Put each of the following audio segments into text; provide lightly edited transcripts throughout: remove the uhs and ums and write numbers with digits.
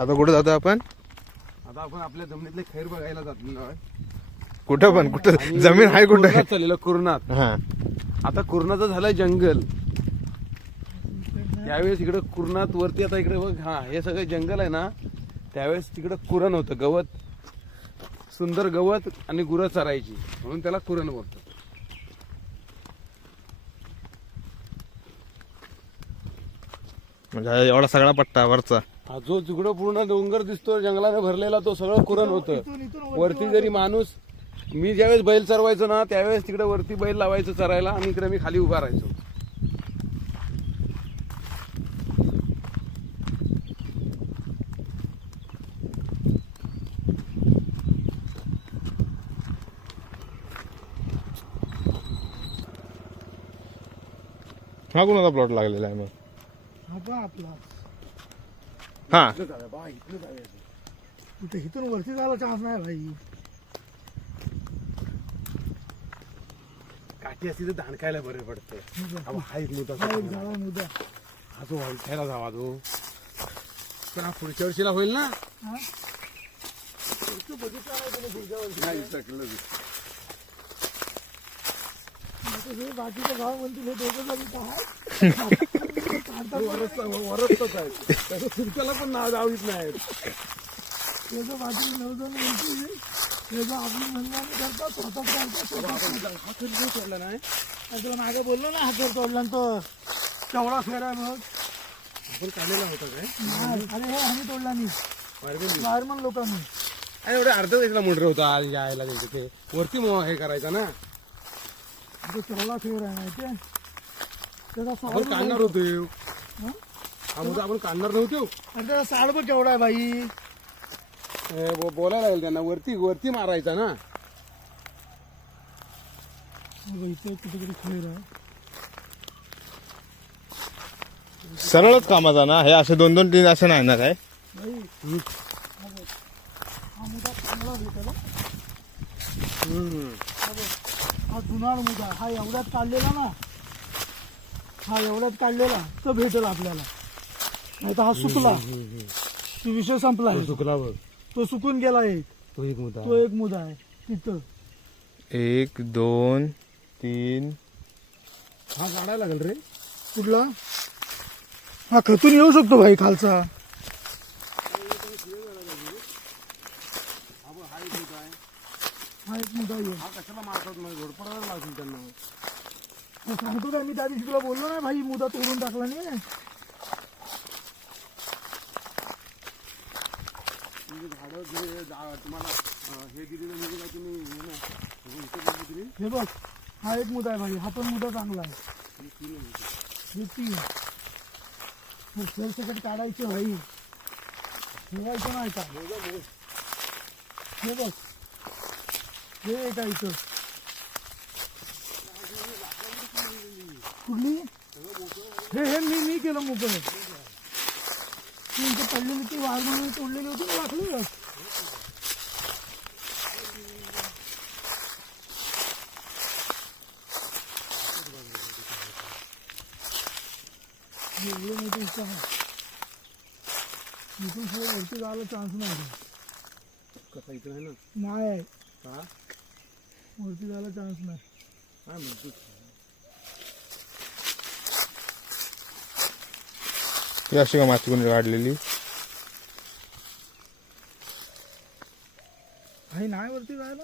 आता कुठे जातो आपण? आता आपण आपल्या जमिनीतले खैर बघायला जातो. कुठं पण कुठं जमीन आहे कुठं? चाललेलं कुर्णात. हा आता कुर्णाचं झालंय जंगल. त्यावेळेस इकडे कुर्णात वरती आता इकडे बघ, हा हे सगळं जंगल आहे ना. त्यावेळेस तिकडे कुरण होतं, गवत, सुंदर गवत आणि गुरं चरायची, म्हणून त्याला कुरण बोलतात. म्हणजे एवढा सगळा पट्टा वरचा. हा जो तिकडं पूर्ण डोंगर दिसतो जंगलाने भरलेला, तो सगळं कुरण होतं. वरती जरी माणूस, मी ज्यावेळेस बैल चरवायचो ना त्यावेळेस तिकडे वरती बैल लावायचो चरायला आणि इकडे मी खाली उभा राहायचो. हा कोणाचा प्लॉट लागलेला आहे मग? आपला हा कुठे इथून वरती जायला चान्स नाही भाई. काठी असती तर दाणकायला बरे पडते. हा एक मुद्दा झाला मुद्दा. हा जो व्हायला जावा तो, पण हा पुढच्या वर्षीला होईल ना. नाही शकलं. बाकीच्या गाव म्हणतील हे दोघं जरी काय वरच आहे त्याचं फिरत्याला पण नाव जावीत नाही. त्याचं बाकी नवजण म्हणतील त्याचं आपली मनमानी करतात, स्वतःच हा खर्च सोडला नाही. तुला मागे बोललो ना, हात तोडला तो केवढा फेरा मग आपण काढलेला होता काय? अरे हे आम्ही तोडला नाही, फायरमन लोकांनी. अरे एवढे अर्ध त्याला मुंडर होता आज यायला त्यांचं, ते वरती हे करायचं ना. तो केवढा फेर आहे माहिती, त्याचा आपण काढणार होतो हा मुद्दा, आपण काढणार नव्हतो. अरे त्याचा साड पण केवढा आहे बाई. बोलायला लागेल त्यांना, वरती वरती मारायचा ना. इथे कुठेतरी खेळ आहे. सरळच कामाचा ना हे, असे 2-2-3 असं नाही ना काय? बाई हा मुद्दा चांगला भेटेल. हा जुनाड मुद्दा, हा एवढ्यात काढलेला ना, हा एवढ्यात काढलेला तर भेटेल आपल्याला. नाही तर हा सुकला, तो विषय संपला आहे. चुकला बघ, तो सुकून गेला आहे. तो एक मुद्दा, तो एक मुद्दा आहे तिथं. 1 2 3 हा काढायला लागेल रे. कुठला? हा खतून येऊ शकतो भाई खालचा. हा एक मुद्दा येईल. हा कशाला मारतात मग, घोडपडायला लागतील त्यांना. सांगतो का मी त्या दिवशी तुला बोललो ना भाई, मुद्दा तोडून टाकला नाही. झाडं जे तुम्हाला हे दिलेलं म्हणजे काय तुम्ही हे बघ, हा एक मुद्दा आहे भाई, हा पण मुद्दा चांगला आहे. हे तीन सरसकट काढायचे भाई, ठेवायचं नाही का. हे बघ हे एक आहे इथं. कुठली? हे मी केलं मोकळं. तुमचं पडलेली ती वाघ म्हणून तोडलेली होती ना वाकली. एवढं मोठं इच्छा आहे, इथून सगळं वरती जायला चान्स नाही. कसा इथं आहे ना. नाही आहे, का वरती जायला चान्स नाही. काय म्हणतो ही अशी का माती कोणी काढलेली? काही नाही वरती जायला.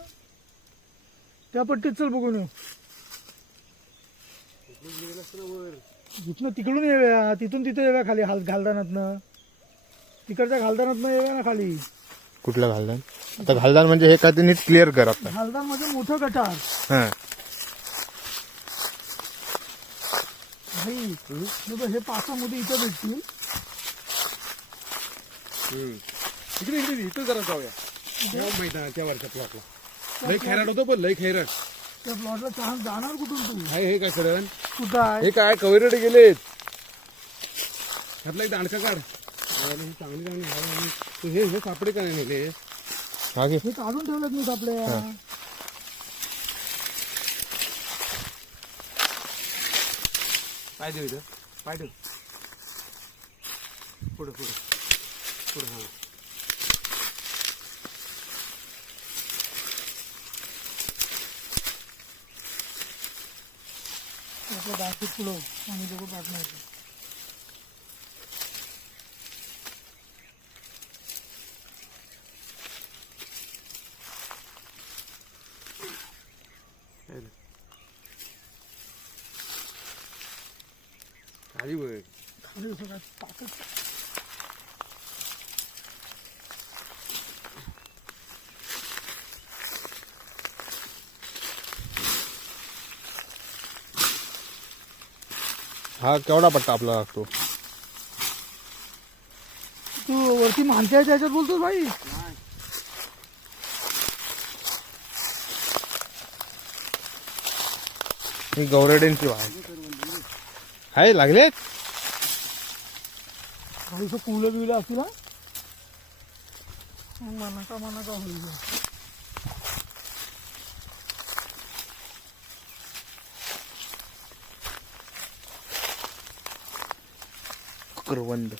त्या पट्टीत चल बघून येऊ. इथनं तिकडून येऊया, तिथून तिथे येऊया खाली घालदानातनं, तिकडच्या घालदानातनं येऊया ना खाली. कुठलं घालदान? आता घालदान म्हणजे हे काय ते नीट क्लिअर कर आता. घालदान म्हणजे मोठं गटार हा भाई. हे पासामध्ये इथं भेटतील. इकडे इकडे इथं जरा जाऊया मैदानाच्या वरच्या प्लॉटला. लय खैराट होतो पण लय खैराट. त्या प्लॉटला चान्स जाणार कुठून तू? हे काय करण, कुठं आहे? हे काय कवरेट गेलेत. ह्यातला एक दांडका काढ. चांगली चांगली झाड. हे सापडे का नाही नेले? मागे हे काढून ठेवलेत मी आपल्या. पाय देऊ इथं, पाय देऊ. पुढे पुढे पुढे. हा आपलं 10 किलो आम्ही दोघं पार्टनर. खाली बघ. खाली सगळ्यात ताकद. हा केवढा पट्टा आपला लागतो? तू वरती माणसाच्या ह्याच्यात बोलतोस भाई? ही गौरड्यांची वाघ आहे लागलेत. भाई पुलं बिवलं असतील हा. मना का होईल. करवंद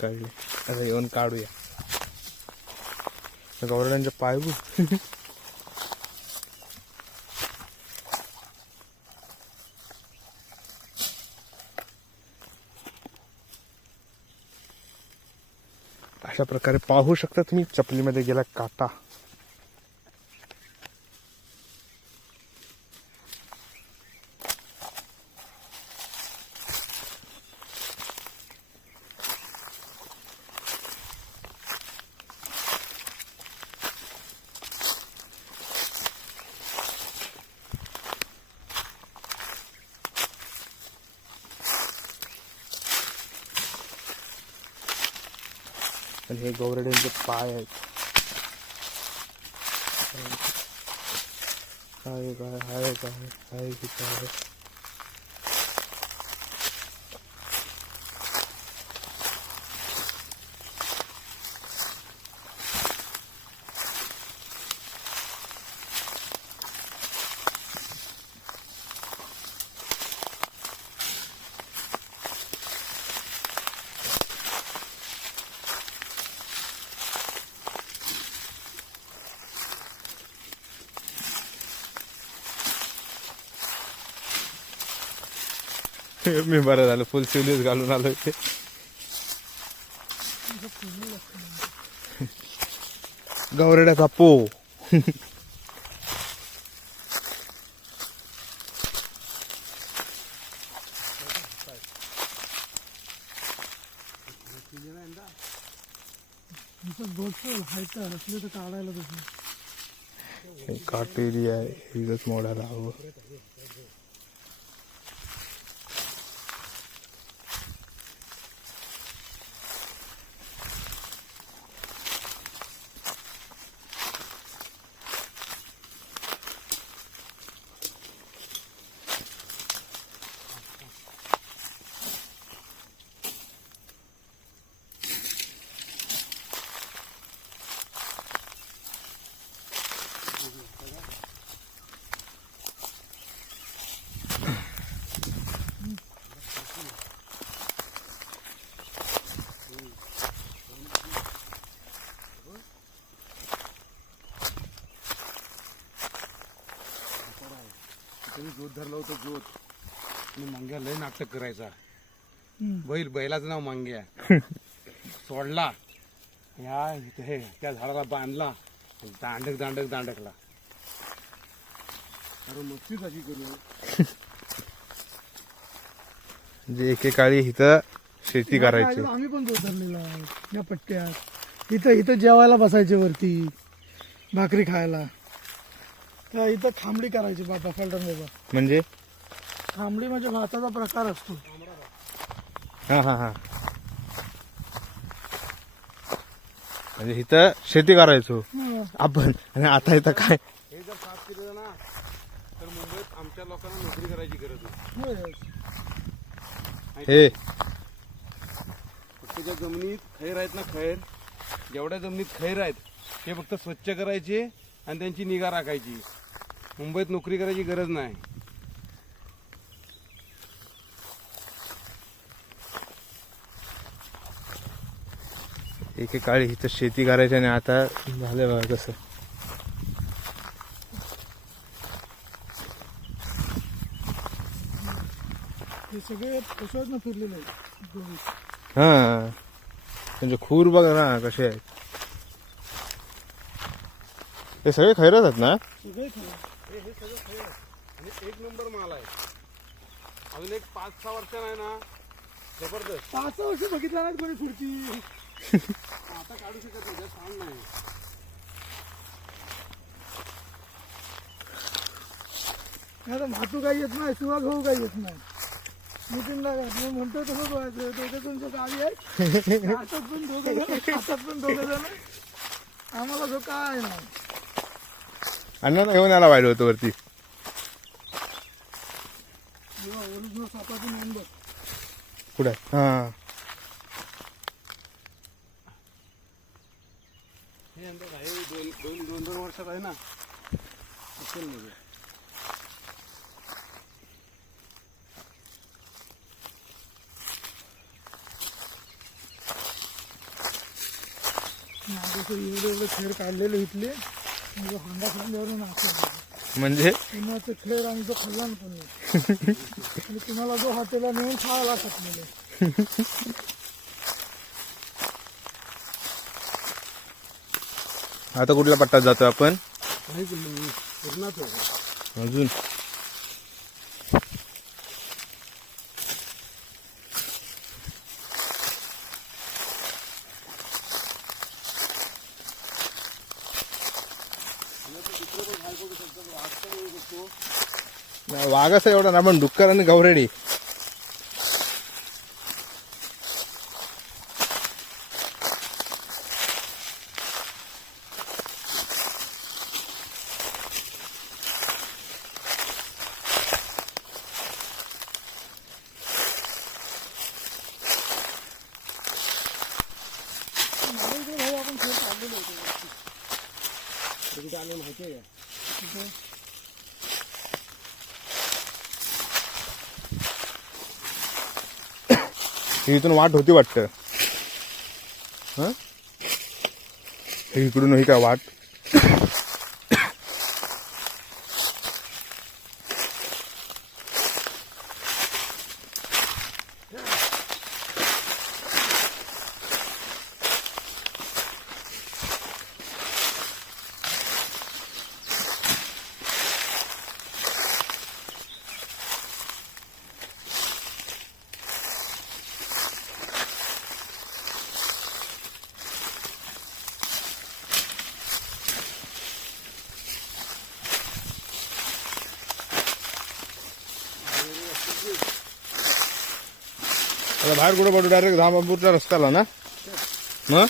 काढले. आता येऊन काढूया. गौरड्यांचे पाय बघ. अशा प्रकारे पाहू शकता तुम्ही चपलीमध्ये गेला काटा. आणि हे गौरड्यांचे पाय आहेत. हाय काय हाय काय हाय की काय. मी बरं झालं फुल सिव्हिलीज घालून आलो इथे. गौरड्याचा पो. असले तर काढायला तसं काटेरी आहे. हिच मोडायला हवं. जोत धरलं होतं जोत. आणि मंग्या लय नाटक करायचा. बैलाचं नाव मंग्या. सोडला ह्या हे त्या झाडाला बांधला. दांडकला. अरे मस्ती कशी करू. म्हणजे एकेकाळी इथं शेती करायची. आम्ही पण जोत धरलेला आहे या पट्ट्यात. इथं जेवायला बसायचे वरती भाकरी खायला. त्या इथं खांबडी करायची बाबा फलटण बाबा. म्हणजे खांबडी म्हणजे भाताचा प्रकार असतो. हा हा हा. म्हणजे इथं शेती करायचो आपण. आणि आता इथं काय. हे जर साफ केलं ना तर मुंबईत आमच्या लोकांना नोकरी करायची गरज नाही. हे फक्त ज्या जमिनीत खैर आहेत ना, खैर जेवढ्या जमिनीत खैर आहेत ते फक्त स्वच्छ करायचे आणि त्यांची निगा राखायची. मुंबईत नोकरी करायची गरज नाही. एकेकाळी इथं शेती करायची आणि आता झालं बघा कसं. सगळे कशात ना फिरलेले आहेत गहू. हा म्हणजे खूर बघ ना कसे आहेत. ते सगळे खैरच आहेत ना. सगळे खरं. हे सगळं खरं आहे. आणि एक नंबर माल आहे. अजून एक 5-6 वर्षानं आहे ना जबरदस्त. 5 वर्ष बघितला नाही कोणी फिरती. आता काढू शकत नाही, जास्त सांग नाही. आता भातू काही येत नाही, शिवा गहू काही येत नाही. नितीनला मी म्हणतो तसंच व्हायचं. दोघं तुमच्या गावी आहेत, हातात पण दोघं जण, हातात पण दोघं जण. आम्हाला जो काय नाही. अण्णा घेऊन यायला पाहिजे होतं वरती. ओरिजिनल सापाची नोंद बघ. कुठे हा हे अंदाज आहे 2 वर्षात आहे ना असेल म्हणजे. एवढे खेळ काढलेले इथले म्हणजे हांडा खाल्ल्यावरून असं म्हणजे पुण्याचे खेळ आणि जो खाल्ला ना तुम्ही आणि तुम्हाला जो हॉटेलला नेऊन खायला टाकलेले. आता कुठल्या पट्ट्यात जातो आपण काही पूर्णाच आहे. अजून. वाघ असं एवढा ना पण डुक्कर आणि गवरेडी. माझ्या इकडे भाऊ आपण खेळ काढलेले होते. तिथे आले माहिती आहे का? तिथे इथून वाट होती वाटतं. हं? इकडून ही काय वाट. आता बाहेर कुठे पडू डायरेक्ट धामापूरच्या रस्त्याला ना मग.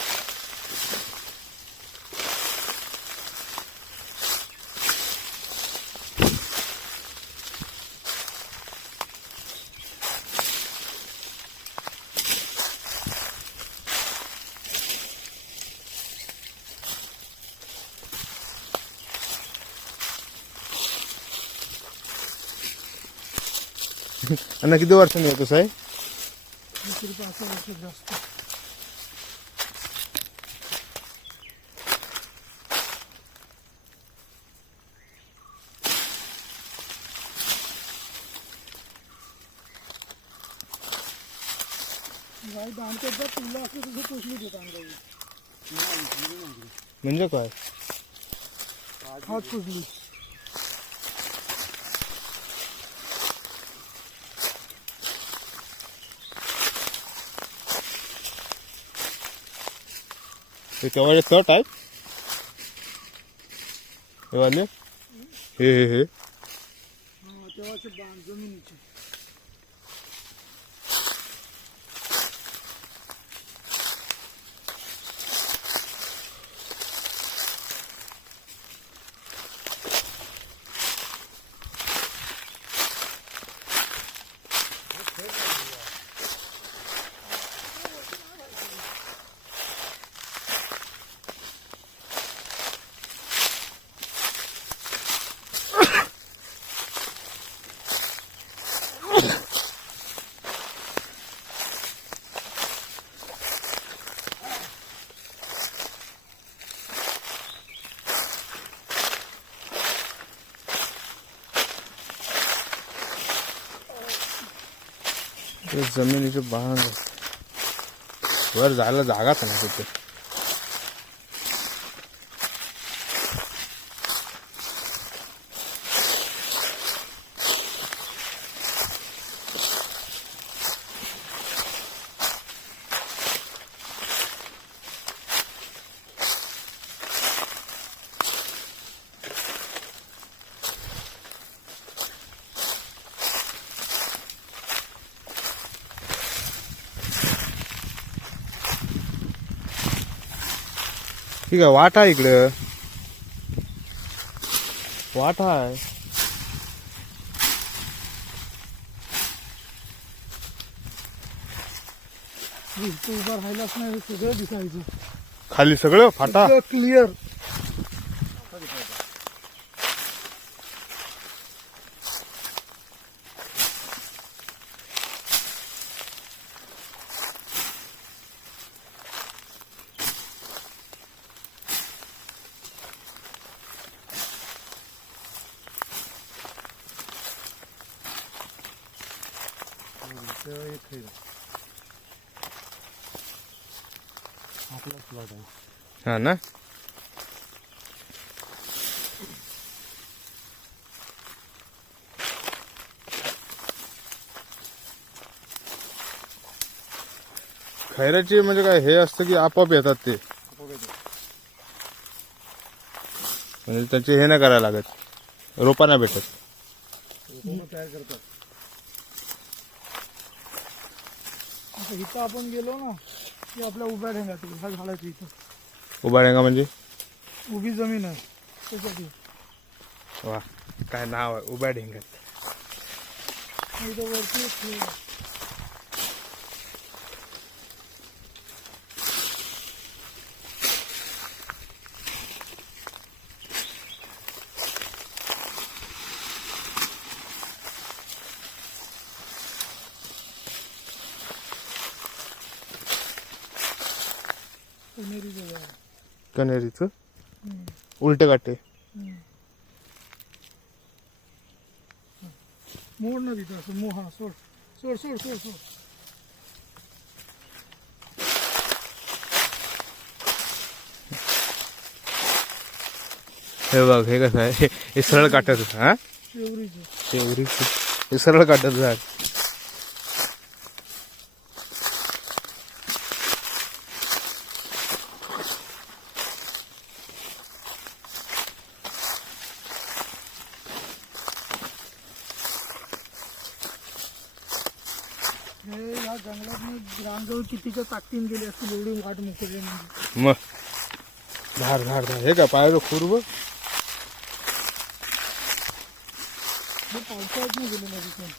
अण्णा किती वर्षांनी येतो साहेब. 5 वर्ष जास्त. गाय बांधतात जर तुला असं तसं पोचली देत अंगाई. म्हणजे काय हात पुजली. ते तेव्हा तट आहेत हे वाले. हे तेव्हाचे बांध जमिनीचे. ते जमिनीचे बांध वर जायला जागाच नाही तिथे. ठीक आहे, वाटा आहे इकडं, वाटा आहे. तू उभा राहिलाच नाही सगळं दिसायचं खाली सगळं फाटा. क्लिअर. हा ना. खैराची म्हणजे काय हे असतं की आपोआप येतात ते, म्हणजे त्याचे हे नाही करायला लागत, रोपा नाही भेटत. तयार करतात. आता इथं आपण गेलो ना की आपल्या उभ्या ढेंगात ह्या झाडाची इथं उभा रेंगा म्हणजे उभी जमीन आहे त्याच्यात वा, काय नाव आहे उभ्या ढेंगात. इथं वरती एक हे आहे. कण्हेरीचं झाड. कन्हेरीचं हम्म. उलटे काटे. मोड ना तिथं असं मोहा सोड सोड सोड सोड सोड. हे बघ, हे कसं आहे, हे सरळ काटायचं. हा, शेवरीचं. शेवरीचं हे सरळ काटायचं झाड. हे ह्या जंगलात रांगव कितीच्या ताकदीन गेली असतील एवढी वाट मोकळी म्हणजे. मग झाड झाड झाड हे का पायाचं खूर बघ. हे पावसाळ्यात नाही गेले ना तिथे.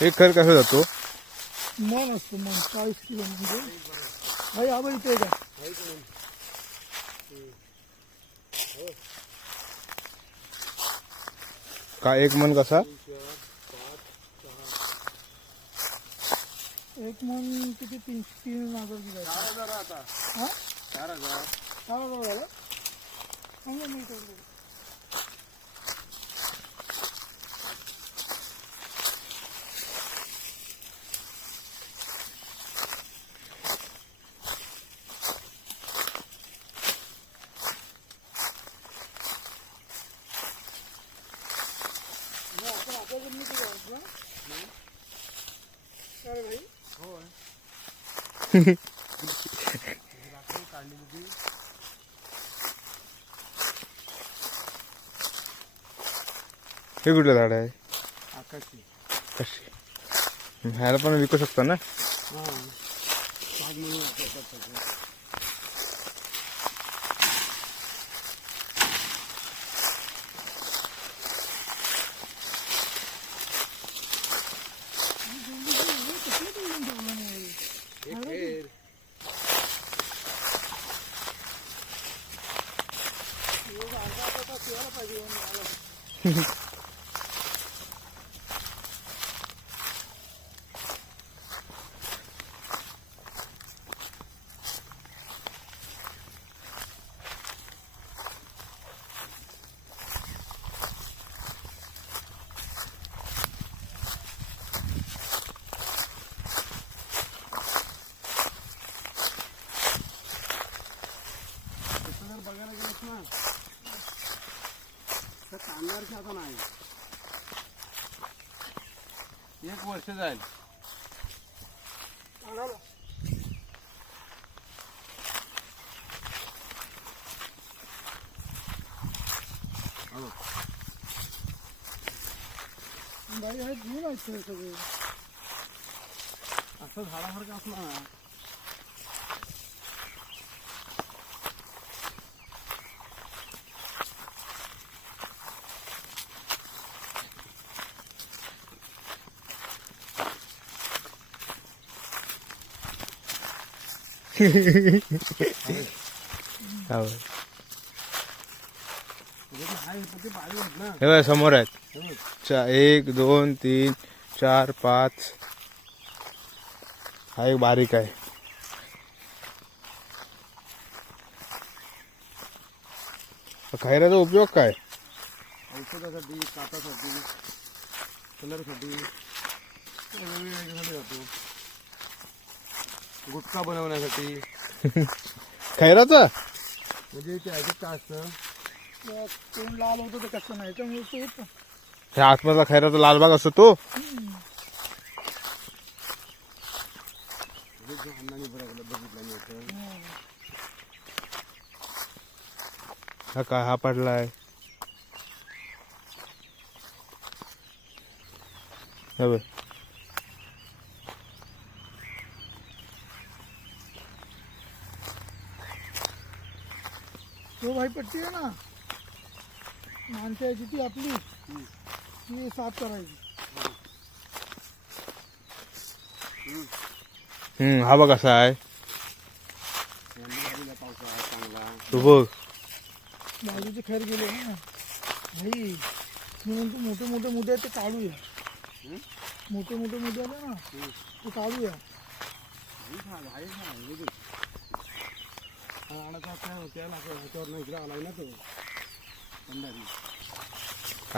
हे खर कसं जातो. मन असतो मन 40 किलो म्हणजे भाई आबा इथे का का एक मन कसा. एक मन किती 3,000 दिला. 4,000 आता. हा 4,000. 4,000 झालं. चांगलं नाही तेवढं. आपण आपल्या जमिनीत जायचं ना. काय रे भाई. हे कुठलं झाड आहे? आकाशी कशी ह्याला पण विकू शकता ना? हा बाग म्हणून वापरतात सगळे. एक फेर. तसं जर बघायला गेलंस ना तर कांद्यावरची आता नाही. 1 वर्ष जाईल. बाई हे घेऊन आहेत सगळे. असं झाडासारखं असलं ना हो. आहे पण ते बारीक आहेत ना. हे बघ समोर आहेत. हे बघ. 1 2 3 4 5. हा एक बारीक आहे. खैराचा उपयोग काय? औषधासाठी, काटासाठी, कलरसाठी वेगवेगळ्यासाठी जातो. गुटखा बनवण्यासाठी. खैराचा म्हणजे ते ह्याच्यात काय असतं तोंड लाल होतं ते कसं नाही त्यामुळे ते होतं. हे आतमधला खैराचा लालबाग असतो तो. हे जो अण्णांनी बघितलं मी होतं. हा काय हा पडलाय. हे बघ. तो भाई पट्टी आहे ना माणसाची ती आपली ती साफ करायची. हा बघ कसा आहे. पावसाळा चांगला. तू बघ. बाजूचे खैर गेले ना भाई. म्हणून तू मोठे मोठे मुद्दे आहेत ते काढूया. मोठे मोठे मुद्दे आले ना ते काढूया. ह्याच्यावर इकडे आलाय ना तो अंधारी.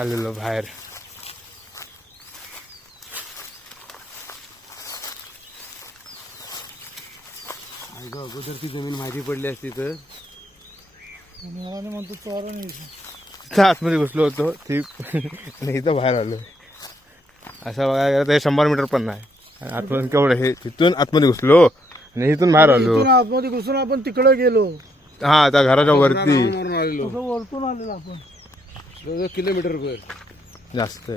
आलेलो बाहेर. अगोदरची जमीन माहिती पडली असती तर उन्हाळ्याने म्हणतो चोरा नाही. तिथं आतमध्ये घुसलो होतो ती आणि इथं बाहेर आलो. असं बघायला गेलं तर हे 100 मीटर पण नाही. आणि आतमध्ये केवढं हे तिथून आतमध्ये घुसलो आणि इथून बाहेर आलो. इथून आतमध्ये घुसून आपण तिकडे गेलो. हा त्या घराच्या वरती मारून आलेलो तसं वरतून आलेलो आपण. जवळजवळ किलोमीटर वर. जास्त.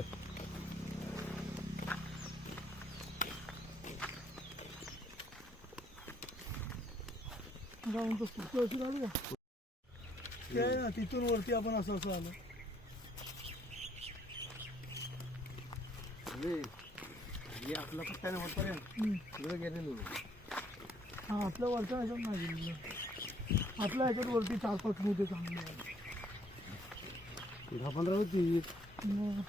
जाऊन तो पुढचं अशी काढूया. ते आहे ना तिथून वरती आपण असं असं आलो. हे आपला पट्ट्याने होतपर्यंत तिकडे गेलेलो. हा आपल्या वरच्या ह्याच्यात नाही गेलेलो. आपल्या ह्याच्यात वरती 4-5 मुद्दे चांगले आहेत. 10-15 होती. मग